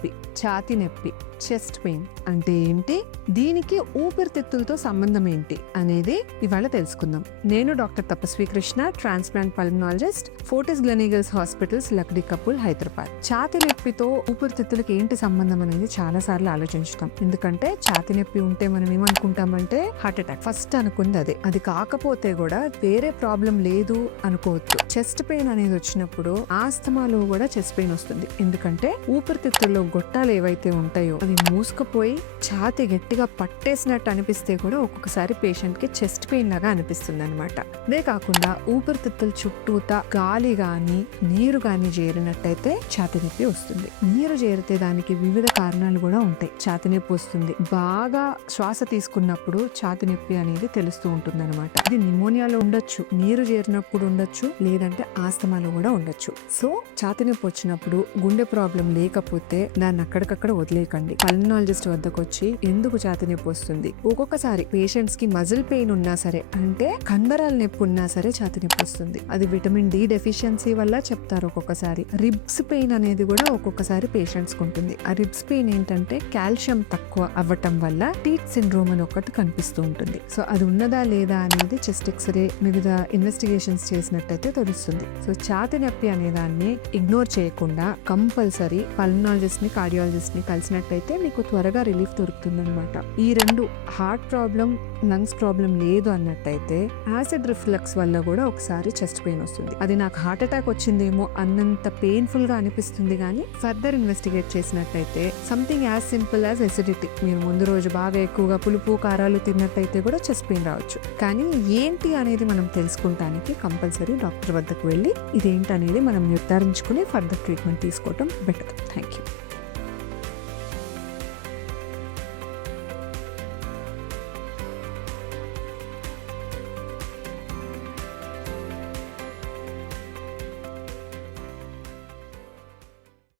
నొప్పి ఛాతి నొప్పి చెస్ట్ పెయిన్ అంటే ఏంటి? దీనికి ఊపిరితిత్తులతో సంబంధం ఏంటి? అనేది ఇవాళ తెలుసుకుందాం. నేను doctor Tapasvi Krishna transplant pulmonologist Fortis Gleneagles hospitals Lakdi Kapul Hyderabad. ఛాతి నొప్పితో ఊపిరితిత్తులకి ఏంటి సంబంధం అనేది చాలా సార్లు ఆలోచించుతాం. ఎందుకంటే ఛాతి నొప్పి ఉంటే మనం ఏమనుకుంటామంటే హార్ట్ అటాక్. ఫస్ట్ అనుకుంది అదే. అది కాకపోతే కూడా వేరే ప్రాబ్లం లేదు అనుకోవచ్చు చెస్ట్ పెయిన్ అనేది వచ్చినప్పుడు ఆస్తమాలో కూడా చెస్ట్ పెయిన్ వస్తుంది. ఎందుకంటే ఊపిరితిత్తుల్లో గొట్టాలు ఏవైతే ఉంటాయో అవి మూసుకుపోయి ఛాతి గట్టిగా పట్టేసినట్టు అనిపిస్తే కూడా ఒక్కొక్కసారి పేషెంట్కి చెస్ట్ పెయిన్ లాగా అనిపిస్తుంది అనమాట అదే కాకుండా ఊపిరితిత్తుల చుట్టూతా గాలి గాని నీరు గాని చేరినట్టయితే ఛాతి నొప్పి వస్తుంది. నీరు చేరితే దానికి వివిధ కారణాలు కూడా ఉంటాయి. ఛాతి నొప్పి వస్తుంది. బాగా శ్వాస తీసుకున్నప్పుడు ఛాతి నొప్పి అనేది తెలుస్తూ ఉంటుంది అనమాట ఇది నిమోనియాలో ఉండొచ్చు నీరు చేరినప్పుడు ఉండొచ్చు లేదంటే ఆస్తమాలో కూడా ఉండొచ్చు. సో ఛాతి నొప్పి వచ్చినప్పుడు గుండె ప్రాబ్లం లేకపోతే దాన్ని అక్కడికక్కడ వదిలేయకండి. పల్మనాలజిస్ట్ వద్దకు వచ్చి ఎందుకు ఛాతి నొప్పి వస్తుంది? ఒక్కొక్కసారి పేషెంట్స్కి మజిల్ పెయిన్ ఉన్నా సరే అంటే కండరాల నొప్పి ఉన్నా సరే ఛాతి నొప్పి వస్తుంది. అది విటమిన్ డి డెఫిషియన్సీ వల్ల చెప్తారు ఒక్కొక్కసారి. రిబ్స్ పెయిన్ అనేది కూడా ఒక్కొక్కసారి పేషెంట్స్కి ఉంటుంది. ఆ రిబ్స్ పెయిన్ ఏంటంటే కాల్షియం తక్కువ అవ్వటం వల్ల టీట్ సిండ్రోమ్ అని ఒకటి కనిపిస్తూ ఉంటుంది. సో అది ఉన్నదా లేదా అనేది చెస్ట్ ఎక్స్రే వివిధ ఇన్వెస్టిగేషన్స్ చేసినట్టయితే తెలుస్తుంది. సో ఛాతి నొప్పి అనే దాన్ని ఇగ్నోర్ చేయకుండా కంపల్సరీ పల్మనాలజిస్ట్ని కార్డియాలజిస్ట్ ని కలిసినట్టయితే మీకు త్వరగా రిలీఫ్ దొరుకుతుందనమాట ఈ రెండు హార్ట్ ప్రాబ్లం లంగ్స్ ప్రాబ్లం లేదు అన్నట్టయితే యాసిడ్ రిఫ్లక్స్ వల్ల కూడా ఒకసారి చెస్ట్ పెయిన్ వస్తుంది. అది నాకు హార్ట్ అటాక్ వచ్చిందేమో అన్నంత పెయిన్ఫుల్గా అనిపిస్తుంది కానీ ఫర్దర్ ఇన్వెస్టిగేట్ చేసినట్టయితే something as simple as acidity మీరు ముందు రోజు బాగా ఎక్కువగా పులుపు కారాలు తిన్నట్టయితే కూడా చెస్ట్ పెయిన్ రావచ్చు. కానీ ఏంటి అనేది మనం తెలుసుకుంటానికి కంపల్సరీ డాక్టర్ వద్దకు వెళ్ళి ఇదేంటి అనేది మనం నిర్ధారించుకుని ఫర్దర్ ట్రీట్మెంట్ తీసుకోవటం బెటర్ థ్యాంక్ యూ